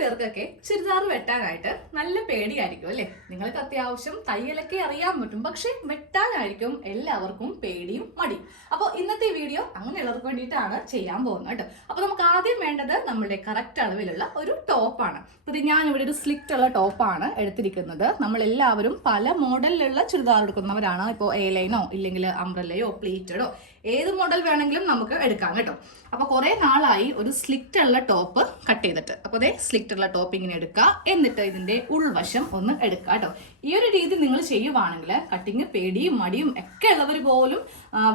പേർക്കൊക്കെ ചുരിദാർ വെട്ടാനായിട്ട് നല്ല പേടിയായിരിക്കും അല്ലേ? നിങ്ങൾക്ക് അത്യാവശ്യം തയ്യലൊക്കെ അറിയാൻ പറ്റും, പക്ഷെ വെട്ടാനായിരിക്കും എല്ലാവർക്കും പേടിയും മടിയും. അപ്പോൾ ഇന്നത്തെ വീഡിയോ അങ്ങനെയുള്ളവർക്ക് വേണ്ടിയിട്ടാണ് ചെയ്യാൻ പോകുന്നത് കേട്ടോ. അപ്പോൾ നമുക്ക് ആദ്യം വേണ്ടത് നമ്മുടെ കറക്റ്റ് അളവിലുള്ള ഒരു ടോപ്പാണ്. ഇത് ഞാനിവിടെ ഒരു സ്ലിറ്റ് ഉള്ള ടോപ്പാണ് എടുത്തിരിക്കുന്നത്. നമ്മളെല്ലാവരും പല മോഡലിലുള്ള ചുരിദാർ എടുക്കുന്നവരാണ്. ഇപ്പോൾ എ ലൈനോ ഇല്ലെങ്കിൽ അംബ്രല്ലയോ പ്ലീറ്റഡോ ഏത് മോഡൽ വേണമെങ്കിലും നമുക്ക് എടുക്കാം കേട്ടോ. അപ്പോൾ കുറേ നാളായി ഒരു സ്ലിറ്റ് ഉള്ള ടോപ്പ് കട്ട് ചെയ്തിട്ട്, അപ്പോൾ അതേ സ്ലിറ്റ് ഉള്ള ടോപ്പ് ഇങ്ങനെ എടുക്കുക, എന്നിട്ട് ഇതിന്റെ ഉൾവശം ഒന്ന് എടുക്കുക കേട്ടോ. ഈ ഒരു രീതി നിങ്ങൾ ചെയ്യുവാണെങ്കിൽ കട്ടിങ് പേടിയും മടിയും ഒക്കെ ഉള്ളവർ പോലും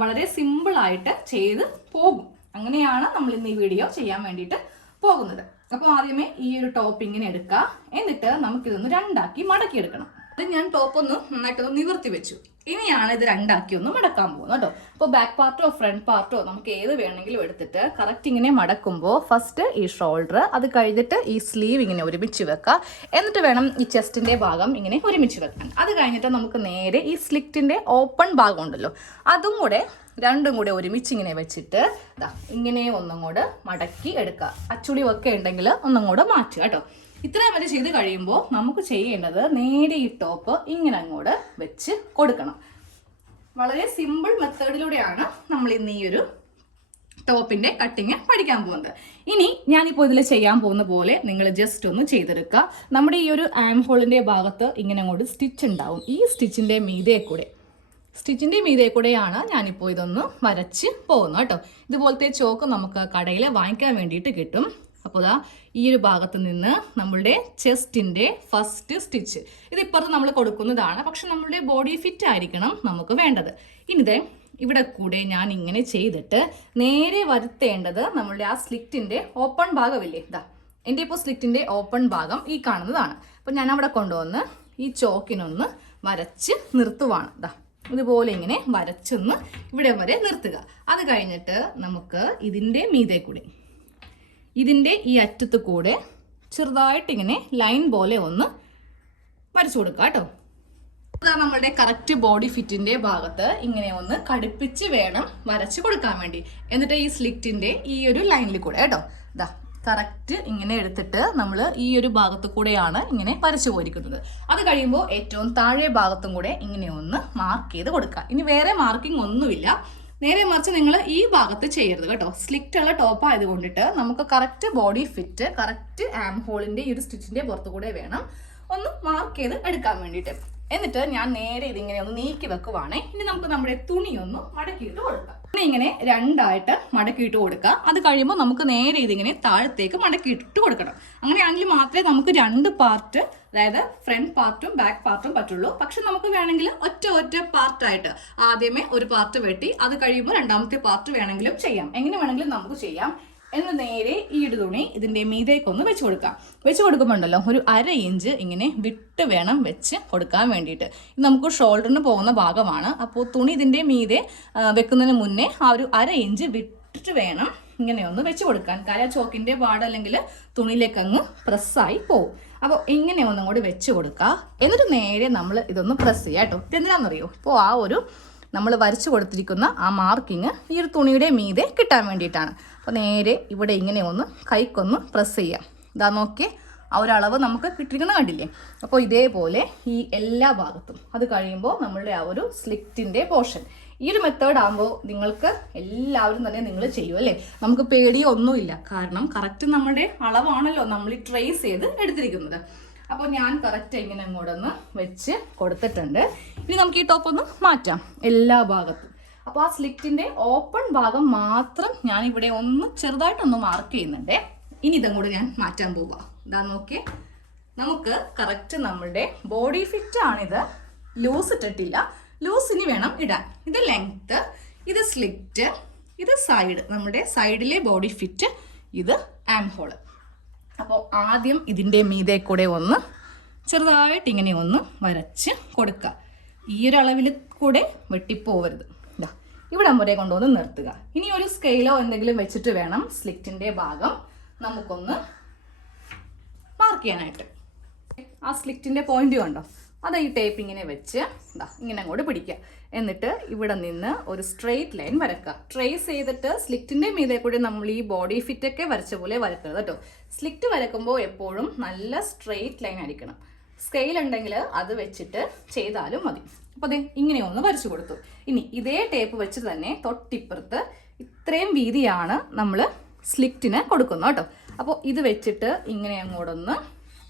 വളരെ സിമ്പിൾ ആയിട്ട് ചെയ്ത് പോകും. അങ്ങനെയാണ് നമ്മൾ ഇന്ന് ഈ വീഡിയോ ചെയ്യാൻ വേണ്ടിയിട്ട് പോകുന്നത്. അപ്പോൾ ആദ്യമേ ഈ ഒരു ടോപ്പ് ഇങ്ങനെ എടുക്കുക, എന്നിട്ട് നമുക്കിതൊന്ന് രണ്ടാക്കി മടക്കി എടുക്കണം. അത് ഞാൻ ടോപ്പ് ഒന്ന് നന്നായിട്ടൊന്ന് നിവർത്തി വെച്ചു. ഇനിയാണ് ഇത് രണ്ടാക്കി ഒന്ന് മടക്കാൻ പോകുന്നത് കേട്ടോ. അപ്പോൾ ബാക്ക് പാർട്ടോ ഫ്രണ്ട് പാർട്ടോ നമുക്ക് ഏത് വേണമെങ്കിലും എടുത്തിട്ട് കറക്റ്റ് ഇങ്ങനെ മടക്കുമ്പോൾ ഫസ്റ്റ് ഈ ഷോൾഡർ, അത് കഴിഞ്ഞിട്ട് ഈ സ്ലീവ് ഇങ്ങനെ ഒരുമിച്ച് വെക്കുക. എന്നിട്ട് വേണം ഈ ചെസ്റ്റിന്റെ ഭാഗം ഇങ്ങനെ ഒരുമിച്ച് വെക്കാൻ. അത് കഴിഞ്ഞിട്ട് നമുക്ക് നേരെ ഈ സ്ലിറ്റിന്റെ ഓപ്പൺ ഭാഗം ഉണ്ടല്ലോ, അതും കൂടെ രണ്ടും കൂടെ ഒരുമിച്ച് ഇങ്ങനെ വെച്ചിട്ട് ഇങ്ങനെ ഒന്നും കൂടെ മടക്കി എടുക്കുക. അച്ചുളി ഒക്കെ ഉണ്ടെങ്കിൽ ഒന്നും കൂടെ മാറ്റുക കേട്ടോ. ഇത്രയും വരെ ചെയ്ത് കഴിയുമ്പോൾ നമുക്ക് ചെയ്യേണ്ടത് നേരെ ഈ ടോപ്പ് ഇങ്ങനെ അങ്ങോട്ട് വെച്ച് കൊടുക്കണം. വളരെ സിമ്പിൾ മെത്തേഡിലൂടെയാണ് നമ്മൾ ഇന്ന് ഈ ഒരു ടോപ്പിന്റെ കട്ടിങ് പഠിക്കാൻ പോകുന്നത്. ഇനി ഞാനിപ്പോൾ ഇതിൽ ചെയ്യാൻ പോകുന്ന പോലെ നിങ്ങൾ ജസ്റ്റ് ഒന്ന് ചെയ്തെടുക്കുക. നമ്മുടെ ഈ ഒരു ആം ഹോളിന്റെ ഭാഗത്ത് ഇങ്ങനെ അങ്ങോട്ട് സ്റ്റിച്ച് ഉണ്ടാവും. ഈ സ്റ്റിച്ചിന്റെ മീതെ കൂടെയാണ് ഞാനിപ്പോൾ ഇതൊന്ന് വരച്ച് പോകുന്നത് കേട്ടോ. ഇതുപോലത്തെ ചോക്ക് നമുക്ക് കടയിൽ വാങ്ങിക്കാൻ വേണ്ടിയിട്ട് കിട്ടും. അപ്പോൾ ഈ ഒരു ഭാഗത്ത് നിന്ന് നമ്മളുടെ ചെസ്റ്റിന്റെ ഫസ്റ്റ് സ്റ്റിച്ച് ഇത് ഇപ്പുറത്ത് നമ്മൾ കൊടുക്കുന്നതാണ്, പക്ഷെ നമ്മളുടെ ബോഡി ഫിറ്റ് ആയിരിക്കണം നമുക്ക് വേണ്ടത്. ഇനിതേ ഇവിടെ കൂടെ ഞാൻ ഇങ്ങനെ ചെയ്തിട്ട് നേരെ വരുത്തേണ്ടത് നമ്മളുടെ ആ സ്ലിറ്റിന്റെ ഓപ്പൺ ഭാഗമില്ലേ, എൻ്റെ ഇപ്പോൾ സ്ലിറ്റിന്റെ ഓപ്പൺ ഭാഗം ഈ കാണുന്നതാണ്. അപ്പോൾ ഞാൻ അവിടെ കൊണ്ടുവന്ന് ഈ ചോക്കിനൊന്ന് വരച്ച് നിർത്തുവാണ്. ഇതുപോലെ ഇങ്ങനെ വരച്ചൊന്ന് ഇവിടെ വരെ നിർത്തുക. അത് കഴിഞ്ഞിട്ട് നമുക്ക് ഇതിൻ്റെ ഈ അറ്റത്ത് കൂടെ ചെറുതായിട്ട് ഇങ്ങനെ ലൈൻ പോലെ ഒന്ന് വരച്ചു കൊടുക്കുക കേട്ടോ. നമ്മളുടെ കറക്റ്റ് ബോഡി ഫിറ്റിന്റെ ഭാഗത്ത് ഇങ്ങനെ ഒന്ന് കടുപ്പിച്ച് വേണം വരച്ച് കൊടുക്കാൻ വേണ്ടി. എന്നിട്ട് ഈ സ്ലിറ്റിന്റെ ഈ ഒരു ലൈനിൽ കൂടെ കേട്ടോ, കറക്റ്റ് ഇങ്ങനെ എടുത്തിട്ട് നമ്മൾ ഈ ഒരു ഭാഗത്ത് കൂടെയാണ് ഇങ്ങനെ വരച്ചു പോയിരിക്കുന്നത്. അത് കഴിയുമ്പോൾ ഏറ്റവും താഴെ ഭാഗത്തും കൂടെ ഇങ്ങനെ ഒന്ന് മാർക്ക് ചെയ്ത് കൊടുക്കുക. ഇനി വേറെ മാർക്കിംഗ് ഒന്നുമില്ല, നേരെ മറിച്ച് നിങ്ങൾ ഈ ഭാഗത്ത് ചെയ്യരുത് കേട്ടോ. സ്ലിറ്റ് ഉള്ള ടോപ്പ് ആയതുകൊണ്ടിട്ട് നമുക്ക് കറക്റ്റ് ബോഡി ഫിറ്റ്, കറക്റ്റ് ആം ഹോളിന്റെ ഈ ഒരു സ്റ്റിച്ചിന്റെ പുറത്തു കൂടെ വേണം ഒന്ന് മാർക്ക് ചെയ്ത് എടുക്കാൻ വേണ്ടിയിട്ട്. എന്നിട്ട് ഞാൻ നേരെ ഇതിങ്ങനെ ഒന്ന് നീക്കി വെക്കുവാണേ. ഇനി നമുക്ക് നമ്മുടെ തുണി ഒന്ന് മടക്കിയിട്ട് കൊടുക്കാം. തുണി ഇങ്ങനെ രണ്ടായിട്ട് മടക്കിയിട്ട് കൊടുക്കുക. അത് കഴിയുമ്പോൾ നമുക്ക് നേരെ ഇതിങ്ങനെ താഴത്തേക്ക് മടക്കിയിട്ട് കൊടുക്കണം. അങ്ങനെയാണെങ്കിൽ മാത്രമേ നമുക്ക് രണ്ട് പാർട്ട്, അതായത് ഫ്രണ്ട് പാർട്ടും ബാക്ക് പാർട്ടും പറ്റുള്ളൂ. പക്ഷെ നമുക്ക് വേണമെങ്കിൽ ഒറ്റ പാർട്ടായിട്ട് ആദ്യമേ ഒരു പാർട്ട് വെട്ടി അത് കഴിയുമ്പോൾ രണ്ടാമത്തെ പാർട്ട് വേണമെങ്കിലും ചെയ്യാം. എങ്ങനെ വേണമെങ്കിലും നമുക്ക് ചെയ്യാം. എന്ന് നേരെ ഈ ഒരു തുണി ഇതിൻ്റെ മീതേക്കൊന്ന് വെച്ച് കൊടുക്കാം. വെച്ച് കൊടുക്കുമ്പോണ്ടല്ലോ ഒരു 1/2 ഇഞ്ച് ഇങ്ങനെ വിട്ട് വേണം വെച്ച് കൊടുക്കാൻ വേണ്ടിയിട്ട്. ഇത് നമുക്ക് ഷോൾഡറിന് പോകുന്ന ഭാഗമാണ്. അപ്പോൾ തുണി ഇതിൻ്റെ മീതെ വെക്കുന്നതിന് മുന്നേ ആ ഒരു 1/2 ഇഞ്ച് വിട്ടിട്ട് വേണം ഇങ്ങനെ ഒന്ന് വെച്ച് കൊടുക്കാൻ. കാര്യം ചോക്കിൻ്റെ പാടല്ലെങ്കിൽ തുണിയിലേക്ക് അങ്ങ് പ്രസ്സായി പോകും. അപ്പോൾ ഇങ്ങനെ ഒന്നും കൂടി വെച്ച് കൊടുക്കുക. എന്നിട്ട് നേരെ നമ്മൾ ഇതൊന്ന് പ്രസ് ചെയ്യുക കേട്ടോ. ഇതെന്തിനാണെന്നറിയോ? ഇപ്പോൾ ആ ഒരു നമ്മൾ വരച്ചു കൊടുത്തിരിക്കുന്ന ആ മാർക്കിങ് ഈ ഒരു തുണിയുടെ മീതെ കിട്ടാൻ വേണ്ടിയിട്ടാണ്. അപ്പോൾ നേരെ ഇവിടെ ഇങ്ങനെ ഒന്ന് കൈക്കൊന്ന് പ്രസ് ചെയ്യാം. ഇതാ നോക്കിയേ, ആ ഒരു അളവ് നമുക്ക് കിട്ടിയിരിക്കുന്ന കണ്ടില്ലേ? അപ്പോൾ ഇതേപോലെ ഈ എല്ലാ ഭാഗത്തും, അത് കഴിയുമ്പോൾ നമ്മളുടെ ആ ഒരു സ്ലിറ്റിൻ്റെ പോർഷൻ. ഈ ഒരു മെത്തേഡ് ആകുമ്പോൾ നിങ്ങൾക്ക് എല്ലാവരും തന്നെ നിങ്ങൾ ചെയ്യും അല്ലേ? നമുക്ക് പേടിയോ ഒന്നുമില്ല, കാരണം കറക്റ്റ് നമ്മുടെ അളവാണല്ലോ നമ്മൾ ഈ ട്രേസ് ചെയ്ത് എടുത്തിരിക്കുന്നത്. അപ്പോൾ ഞാൻ കറക്റ്റ് ഇങ്ങനെ അങ്ങോട്ടൊന്ന് വെച്ച് കൊടുത്തിട്ടുണ്ട്. ഇനി നമുക്ക് ഈ ടോപ്പ് ഒന്ന് മാറ്റാം എല്ലാ ഭാഗത്തും. അപ്പോൾ ആ സ്ലിറ്റിന്റെ ഓപ്പൺ ഭാഗം മാത്രം ഞാൻ ഇവിടെ ഒന്ന് ചെറുതായിട്ടൊന്ന് മാർക്ക് ചെയ്യുന്നുണ്ട്. ഇനി ഇതും കൂടെ ഞാൻ മാറ്റാൻ പോവുക. ഇതാ നോക്കിയേ, നമുക്ക് കറക്റ്റ് നമ്മളുടെ ബോഡി ഫിറ്റ് ആണിത്. ലൂസ് ഇട്ടിട്ടില്ല, ലൂസ് ഇനി വേണം ഇടാൻ. ഇത് ലെങ്ത്ത്, ഇത് സ്ലിറ്റ്, ഇത് സൈഡ്, നമ്മുടെ സൈഡിലെ ബോഡി ഫിറ്റ്, ഇത് ആം ഹോള്. അപ്പോൾ ആദ്യം ഇതിൻ്റെ മീതെ കൂടെ ഒന്ന് ചെറുതായിട്ട് ഇങ്ങനെ ഒന്ന് വരച്ച് കൊടുക്കുക. ഈ ഒരു അളവിൽ കൂടെ വെട്ടിപ്പോവരുത്. ഇവിടെ വരെ കൊണ്ടുവന്ന് നിർത്തുക. ഇനി ഒരു സ്കെയിലോ എന്തെങ്കിലും വെച്ചിട്ട് വേണം സ്ലിറ്റിൻ്റെ ഭാഗം നമുക്കൊന്ന് മാർക്ക് ചെയ്യാനായിട്ട്. ആ സ്ലിറ്റിൻ്റെ പോയിന്റ് കണ്ടോ, അത് ഈ ടേപ്പ് ഇങ്ങനെ വെച്ച് ഇങ്ങനെ അങ്ങോട്ട് പിടിക്കുക. എന്നിട്ട് ഇവിടെ നിന്ന് ഒരു സ്ട്രെയിറ്റ് ലൈൻ വരക്കുക. ട്രേസ് ചെയ്തിട്ട് സ്ലിറ്റിൻ്റെ മീതെ കൂടി നമ്മൾ ഈ ബോഡി ഫിറ്റൊക്കെ വരച്ച പോലെ വരക്കരുത് കേട്ടോ. സ്ലിറ്റ് വരക്കുമ്പോൾ എപ്പോഴും നല്ല സ്ട്രെയിറ്റ് ലൈൻ ആയിരിക്കണം. സ്കെയിൽ ഉണ്ടെങ്കിൽ അത് വെച്ചിട്ട് ചെയ്താലും മതി. അപ്പോൾ അതെ ഇങ്ങനെ ഒന്ന് വരച്ചു കൊടുത്തു. ഇനി ഇതേ ടേപ്പ് വെച്ച് തന്നെ തൊട്ടിപ്പുറത്ത് ഇത്രയും വീതിയാണ് നമ്മൾ സ്ലിറ്റിന് കൊടുക്കുന്നത് കേട്ടോ. അപ്പോൾ ഇത് വെച്ചിട്ട് ഇങ്ങനെ അങ്ങോട്ടൊന്ന്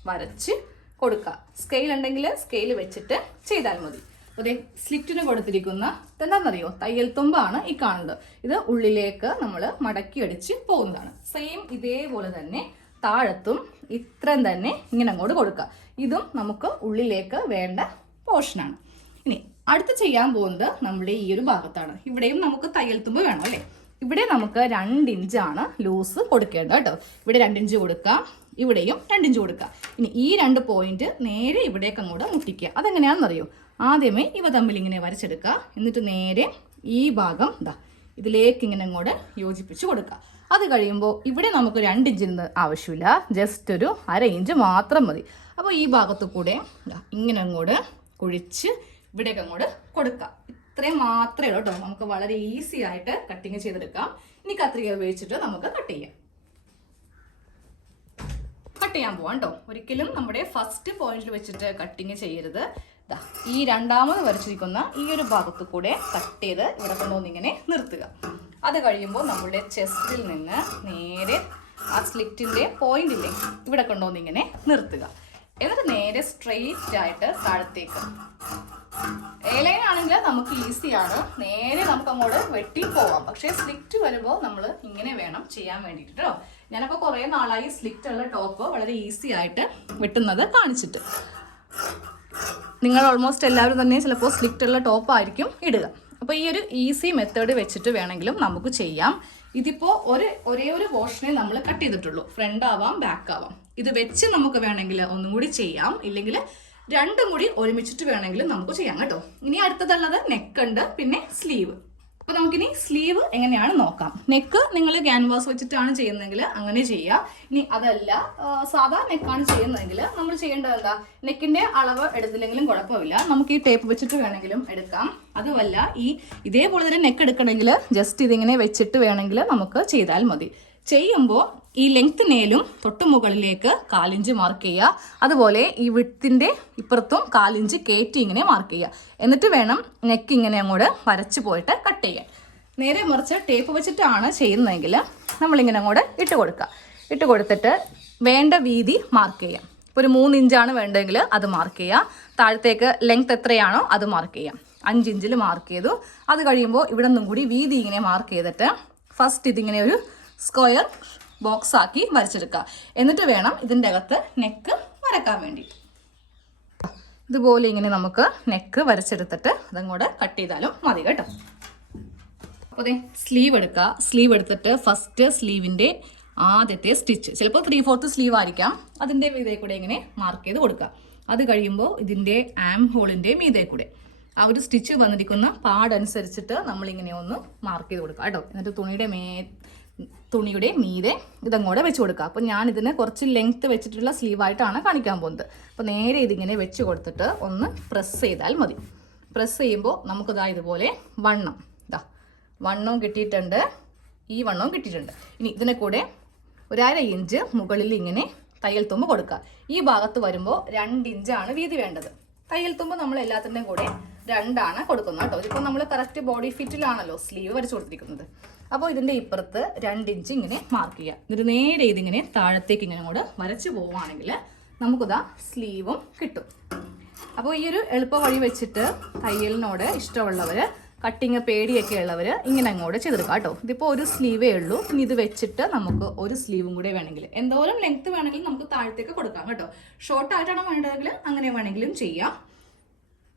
വരച്ച് കൊടുക്കുക. സ്കെയിൽ ഉണ്ടെങ്കിൽ സ്കെയിൽ വെച്ചിട്ട് ചെയ്താൽ മതി. അതെ സ്ലിറ്റിന് കൊടുത്തിരിക്കുന്ന എന്താണെന്നറിയോ, തയ്യൽ തുമ്പാണ് ഈ കാണുന്നത്. ഇത് ഉള്ളിലേക്ക് നമ്മൾ മടക്കി അടിച്ച് പോകുന്നതാണ്. സെയിം ഇതേപോലെ തന്നെ താഴത്തും ഇത്രയും തന്നെ ഇങ്ങനെ അങ്ങോട്ട് കൊടുക്കുക. ഇതും നമുക്ക് ഉള്ളിലേക്ക് വേണ്ട പോർഷനാണ്. ഇനി അടുത്ത് ചെയ്യാൻ പോകുന്നത് നമ്മുടെ ഈ ഒരു ഭാഗത്താണ്. ഇവിടെയും നമുക്ക് തയ്യൽ തുമ്പ് വേണം അല്ലേ. ഇവിടെ നമുക്ക് 2 ഇഞ്ചാണ് ലൂസ് കൊടുക്കേണ്ടത് കേട്ടോ. ഇവിടെ 2 ഇഞ്ച് കൊടുക്കാം, ഇവിടെയും 2 ഇഞ്ച് കൊടുക്കാം. ഇനി ഈ 2 പോയിന്റ് നേരെ ഇവിടേക്ക് അങ്ങോട്ട് മുട്ടിക്കുക. അതെങ്ങനെയാണെന്നറിയോ, ആദ്യമേ ഇവ തമ്മിൽ ഇങ്ങനെ വരച്ചെടുക്കുക. എന്നിട്ട് നേരെ ഈ ഭാഗം ഇതിലേക്ക് ഇങ്ങനെ അങ്ങോട്ട് യോജിപ്പിച്ച് കൊടുക്കുക. അത് കഴിയുമ്പോൾ ഇവിടെ നമുക്ക് 2 ഇഞ്ചിന് ആവശ്യമില്ല, ജസ്റ്റ് ഒരു 1/2 ഇഞ്ച് മാത്രം മതി. അപ്പോൾ ഈ ഭാഗത്ത് കൂടെ ഇങ്ങനെ അങ്ങോട്ട് കുഴിച്ച് ഇവിടേക്ക് അങ്ങോട്ട് കൊടുക്കുക. ഇത്രയും മാത്രമേ ഉള്ളൂ കേട്ടോ. നമുക്ക് വളരെ ഈസി ആയിട്ട് കട്ടിങ് ചെയ്തെടുക്കാം. ഇനി കത്രിക ഉപയോഗിച്ചിട്ട് നമുക്ക് കട്ട് ചെയ്യാൻ പോവാം കേട്ടോ. ഒരിക്കലും നമ്മുടെ ഫസ്റ്റ് പോയിന്റിൽ വെച്ചിട്ട് കട്ടിങ് ചെയ്യരുത്. ഈ രണ്ടാമത് വരച്ചിരിക്കുന്ന ഈ ഒരു ഭാഗത്ത് കൂടെ കട്ട് ചെയ്ത് ഇവിടെ കൊണ്ടുവന്നിങ്ങനെ നിർത്തുക. അത് കഴിയുമ്പോൾ നമ്മുടെ ചെസ്റ്റിൽ നിന്ന് നേരെ ആ സ്ലിറ്റിൻ്റെ പോയിന്റില്ലേ ഇവിടെ കൊണ്ടുവന്നിങ്ങനെ നിർത്തുക. എന്നിട്ട് നേരെ സ്ട്രെയിറ്റ് ആയിട്ട് താഴത്തേക്ക്. എയർലൈൻ ആണെങ്കിൽ നമുക്ക് ഈസിയാണ്, നേരെ നമുക്ക് അങ്ങോട്ട് വെട്ടി പോവാം. പക്ഷേ സ്ലിറ്റ് വരുമ്പോൾ നമ്മൾ ഇങ്ങനെ വേണം ചെയ്യാൻ വേണ്ടിയിട്ട് കേട്ടോ. ഞാനപ്പോൾ കുറേ നാളായി സ്ലിറ്റ് ഉള്ള ടോപ്പ് വളരെ ഈസി ആയിട്ട് വെട്ടുന്നത് കാണിച്ചിട്ട്. നിങ്ങൾ ഓൾമോസ്റ്റ് എല്ലാവരും തന്നെ ചിലപ്പോൾ സ്ലിറ്റ് ഉള്ള ടോപ്പ് ആയിരിക്കും ഇടുക. അപ്പോൾ ഈ ഒരു ഈസി മെത്തേഡ് വെച്ചിട്ട് വേണമെങ്കിലും നമുക്ക് ചെയ്യാം. ഇതിപ്പോൾ ഒരേ ഒരു പോർഷനെ നമ്മൾ കട്ട് ചെയ്തിട്ടുള്ളൂ. ഫ്രണ്ട് ആവാം ബാക്ക് ആവാം. ഇത് വെച്ച് നമുക്ക് വേണമെങ്കിൽ ഒന്നും കൂടി ചെയ്യാം, ഇല്ലെങ്കിൽ 2 കൂടി ഒരുമിച്ചിട്ട് വേണമെങ്കിൽ നമുക്ക് ചെയ്യാം കേട്ടോ. ഇനി അടുത്തതുള്ളത് നെക്ക് ഉണ്ട്, പിന്നെ സ്ലീവ്. അപ്പോൾ നമുക്കിനി സ്ലീവ് എങ്ങനെയാണ് നോക്കാം. നെക്ക് നിങ്ങൾ ക്യാൻവാസ് വെച്ചിട്ടാണ് ചെയ്യുന്നതെങ്കിൽ അങ്ങനെ ചെയ്യാം. ഇനി അതല്ല സാധാ നെക്കാണ് ചെയ്യുന്നതെങ്കിൽ നമ്മൾ ചെയ്യേണ്ടത് എന്താ, നെക്കിൻ്റെ അളവ് എടുത്തില്ലെങ്കിലും കുഴപ്പമില്ല, നമുക്ക് ഈ ടേപ്പ് വെച്ചിട്ട് വേണമെങ്കിലും എടുക്കാം. അതുമല്ല ഇതേപോലെ തന്നെ നെക്ക് എടുക്കണമെങ്കിൽ ജസ്റ്റ് ഇതിങ്ങനെ വെച്ചിട്ട് വേണമെങ്കിൽ നമുക്ക് ചെയ്താൽ മതി. ചെയ്യുമ്പോൾ ഈ ലെങ്ത്തിനേലും തൊട്ട് മുകളിലേക്ക് 1/4 ഇഞ്ച് മാർക്ക് ചെയ്യുക. അതുപോലെ ഈ വിഡ്ത്തിൻ്റെ ഇപ്പുറത്തും 1/4 ഇഞ്ച് കയറ്റി ഇങ്ങനെ മാർക്ക് ചെയ്യുക. എന്നിട്ട് വേണം നെക്ക് ഇങ്ങനെ അങ്ങോട്ട് വരച്ച് പോയിട്ട് കട്ട് ചെയ്യാൻ. നേരെ മറിച്ച് ടേപ്പ് വെച്ചിട്ടാണ് ചെയ്യുന്നതെങ്കിൽ നമ്മളിങ്ങനെ അങ്ങോട്ട് ഇട്ട് കൊടുത്തിട്ട് വേണ്ട വീതി മാർക്ക് ചെയ്യാം. ഇപ്പോൾ ഒരു 3 ഇഞ്ചാണ് വേണ്ടതെങ്കിൽ അത് മാർക്ക് ചെയ്യുക. താഴത്തേക്ക് ലെങ്ത് എത്രയാണോ അത് മാർക്ക് ചെയ്യാം. 5 ഇഞ്ചിൽ മാർക്ക് ചെയ്തു. അത് കഴിയുമ്പോൾ ഇവിടെ നിന്നും കൂടി വീതി ഇങ്ങനെ മാർക്ക് ചെയ്തിട്ട് ഫസ്റ്റ് ഇതിങ്ങനെ ഒരു സ്ക്വയർ ബോക്സ് ആക്കി വരച്ചെടുക്കുക. എന്നിട്ട് വേണം ഇതിൻ്റെ അകത്ത് നെക്ക് വരക്കാൻ വേണ്ടിയിട്ട്. ഇതുപോലെ ഇങ്ങനെ നമുക്ക് നെക്ക് വരച്ചെടുത്തിട്ട് അതങ്ങോട്ട് കട്ട് ചെയ്താലും മതി കേട്ടോ. അപ്പോൾ അതെ സ്ലീവ് എടുക്കുക. സ്ലീവ് എടുത്തിട്ട് ഫസ്റ്റ് സ്ലീവിൻ്റെ ആദ്യത്തെ സ്റ്റിച്ച്, ചിലപ്പോൾ 3/4 സ്ലീവ് ആയിരിക്കാം, അതിൻ്റെ മീതെ കൂടെ ഇങ്ങനെ മാർക്ക് ചെയ്ത് കൊടുക്കുക. അത് കഴിയുമ്പോൾ ഇതിൻ്റെ ആം ഹോളിൻ്റെ മീതെ കൂടെ ആ ഒരു സ്റ്റിച്ച് വന്നിരിക്കുന്ന പാടനുസരിച്ചിട്ട് നമ്മളിങ്ങനെ ഒന്ന് മാർക്ക് ചെയ്ത് കൊടുക്കുക കേട്ടോ. എന്നിട്ട് തുണിയുടെ മീതെ ഇതങ്ങോട്ട് വെച്ച് കൊടുക്കുക. അപ്പോൾ ഞാനിതിന് കുറച്ച് ലെങ്ത്ത് വെച്ചിട്ടുള്ള സ്ലീവായിട്ടാണ് കാണിക്കാൻ പോകുന്നത്. അപ്പോൾ നേരെ ഇതിങ്ങനെ വെച്ച് കൊടുത്തിട്ട് ഒന്ന് പ്രസ് ചെയ്താൽ മതി. പ്രസ് ചെയ്യുമ്പോൾ നമുക്കിതാ ഇതുപോലെ വണ്ണവും കിട്ടിയിട്ടുണ്ട്, ഈ വണ്ണവും കിട്ടിയിട്ടുണ്ട്. ഇനി ഇതിനെ കൂടെ 1/2 ഇഞ്ച് മുകളിൽ ഇങ്ങനെ തയ്യൽ തുമ്പ് കൊടുക്കുക. ഈ ഭാഗത്ത് വരുമ്പോൾ 2 ഇഞ്ചാണ് വീതി വേണ്ടത്. തയ്യൽ തുമ്പ് നമ്മൾ എല്ലാത്തിൻ്റെയും കൂടെ 2 കൊടുക്കുന്നത് കേട്ടോ. ഇതിപ്പോൾ നമ്മൾ കറക്റ്റ് ബോഡി ഫിറ്റിലാണല്ലോ സ്ലീവ് വരച്ച് കൊടുത്തിരിക്കുന്നത്. അപ്പോൾ ഇതിൻ്റെ ഇപ്പുറത്ത് 2 ഇഞ്ച് ഇങ്ങനെ മാർക്ക് ചെയ്യുക. എന്നിട്ട് നേരെ ഇതിങ്ങനെ താഴത്തേക്ക് ഇങ്ങനെ കൂടെ വരച്ച് പോവുകയാണെങ്കിൽ നമുക്കിതാ സ്ലീവും കിട്ടും. അപ്പോൾ ഈ ഒരു എളുപ്പ വഴി വെച്ചിട്ട് തയ്യലിനോട് ഇഷ്ടമുള്ളവർ, കട്ടിങ് പേടിയൊക്കെ ഉള്ളവർ ഇങ്ങനെ അങ്ങോട്ട് ചെയ്തെടുക്കാം കേട്ടോ. ഇതിപ്പോൾ ഒരു സ്ലീവേ ഉള്ളൂ. ഇനി ഇത് വെച്ചിട്ട് നമുക്ക് ഒരു സ്ലീവും കൂടെ വേണമെങ്കിൽ, എന്തോരം ലെങ്ത്ത് വേണമെങ്കിലും നമുക്ക് താഴത്തേക്ക് കൊടുക്കാം കേട്ടോ. ഷോർട്ടായിട്ടാണ് വേണ്ടതെങ്കിൽ അങ്ങനെ വേണമെങ്കിലും ചെയ്യാം.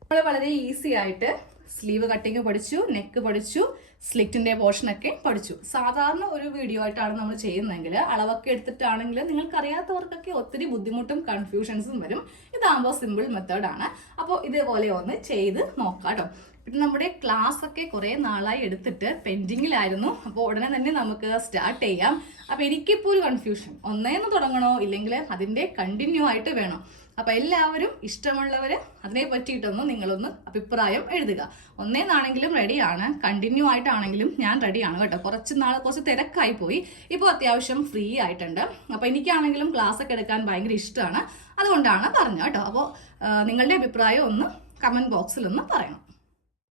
നമ്മൾ വളരെ ഈസി ആയിട്ട് സ്ലീവ് കട്ടിങ് പഠിച്ചു, നെക്ക് പഠിച്ചു, സ്ലിറ്റിന്റെ പോർഷനൊക്കെ പഠിച്ചു. സാധാരണ ഒരു വീഡിയോ ആയിട്ടാണ് നമ്മൾ ചെയ്യുന്നതെങ്കിൽ അളവൊക്കെ എടുത്തിട്ടാണെങ്കിൽ നിങ്ങൾക്ക് അറിയാത്തവർക്കൊക്കെ ഒത്തിരി ബുദ്ധിമുട്ടും കൺഫ്യൂഷൻസും വരും. ഇതാകുമ്പോൾ സിമ്പിൾ മെത്തേഡാണ്. അപ്പോൾ ഇതേപോലെ ഒന്ന് ചെയ്ത് നോക്കാം കേട്ടോ. പിന്നെ നമ്മുടെ ക്ലാസ് ഒക്കെ കുറേ നാളായി എടുത്തിട്ട് പെൻഡിങ്ങിലായിരുന്നു. അപ്പോൾ ഉടനെ തന്നെ നമുക്ക് സ്റ്റാർട്ട് ചെയ്യാം. അപ്പോൾ എനിക്കിപ്പോൾ ഒരു കൺഫ്യൂഷൻ, ഒന്നേന്ന് തുടങ്ങണോ ഇല്ലെങ്കിൽ അതിൻ്റെ കണ്ടിന്യൂ ആയിട്ട് വേണോ? അപ്പോൾ എല്ലാവരും ഇഷ്ടമുള്ളവർ അതിനെ പറ്റിയിട്ടൊന്ന് നിങ്ങളൊന്ന് അഭിപ്രായം എഴുതുക. ഒന്നേന്നാണെങ്കിലും റെഡിയാണ്, കണ്ടിന്യൂ ആയിട്ടാണെങ്കിലും ഞാൻ റെഡിയാണ് കേട്ടോ. കുറച്ച് തിരക്കായി പോയി, ഇപ്പോൾ അത്യാവശ്യം ഫ്രീ ആയിട്ടുണ്ട്. അപ്പോൾ എനിക്കാണെങ്കിലും ക്ലാസ് ഒക്കെ എടുക്കാൻ ഭയങ്കര ഇഷ്ടമാണ്, അതുകൊണ്ടാണ് പറഞ്ഞത് കേട്ടോ. അപ്പോൾ നിങ്ങളുടെ അഭിപ്രായം ഒന്ന് കമൻറ്റ് ബോക്സിൽ ഒന്ന് പറയണം.